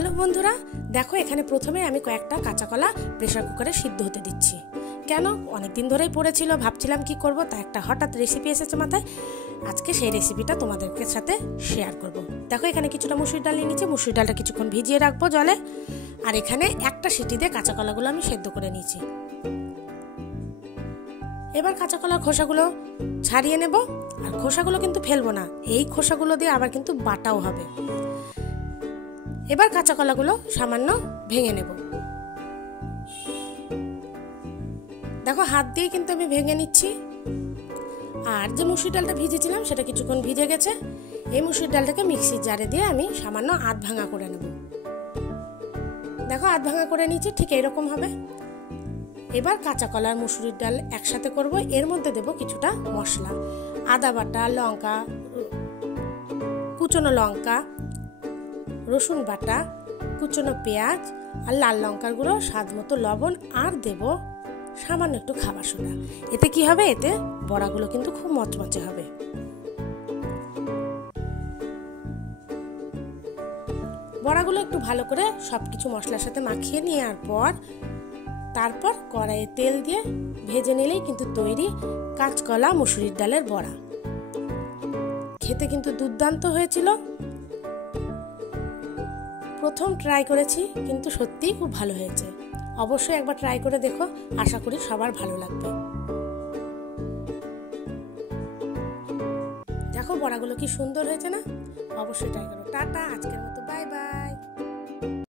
Hello বন্ধুরা, দেখো এখানে প্রথমে আমি কয়েকটা কাঁচা কলা প্রেসার কুকারে সিদ্ধ হতে দিচ্ছি। কেন, অনেক দিন ধরেই পড়েছিল, ভাবছিলাম কি করব, তা একটা হঠাৎ রেসিপি এসেছে মাথায়। আজকে সেই রেসিপিটা তোমাদেরকে সাথে শেয়ার করব। দেখো এখানে কিছুটা মুসুর ডাল নিয়ে নিচ্ছি, মুসুর ডালটা কিছুক্ষণ ভিজিয়ে রাখবো জলে। আর এখানে একটা সিটি দিয়ে কাঁচা কলাগুলো আমি সেদ্ধ করে নিয়েছি। এবার কাঁচা কলার খোসাগুলো ছাড়িয়ে নেব, আর খোসাগুলো কিন্তু ফেলবো না, এই খোসাগুলো দিয়ে আবার কিন্তু বাটাও হবে। এবার কাঁচা কলাগুলো সামান্য ভেঙে নেব। দেখো হাত দিয়ে কিন্তু আমি ভেঙে নিচ্ছি। আর যে মুসুর ডালটা ভিজেছিলাম সেটা কিছুক্ষণ ভিজে গেছে। এই মুসুর ডালটাকে মিক্সির জারে দিয়ে আমি সামান্য আধ ভাঙা করে নেব। দেখো আধ ভাঙা করে নিচ্ছি, ঠিক এরকম হবে। এবার কাঁচা কলার মুসুরির ডাল একসাথে করব। এর মধ্যে দেব কিছুটা মশলা, আদা বাটা, লঙ্কা, কুচনো লঙ্কা, রসুন বাটা, কুচনো পেঁয়াজ আর লাল লঙ্কার গুঁড়ো, স্বাদ মতো লবণ, আর দেব সামান্য একটু খাবার সোডা। এতে কি হবে, এতে বড়াগুলো কিন্তু খুব মচমচে হবে। বড়াগুলো একটু ভালো করে সবকিছু মশলার সাথে মাখিয়ে নেওয়ার পর তারপর কড়াইয়ে তেল দিয়ে ভেজে নিলেই কিন্তু তৈরি কাঁচকলা মুসুরির ডালের বড়া। খেতে কিন্তু দুর্দান্ত হয়েছিল। প্রথম ট্রাই করেছি, কিন্তু সত্যিই খুব ভালো হয়েছে। অবশ্যই একবার ট্রাই করে দেখো, আশা করি সবার ভালো লাগবে। দেখো বড়াগুলো কি সুন্দর হয়েছে না? অবশ্যই ট্রাই করো। টাটা, আজকের মতো বাই বাই।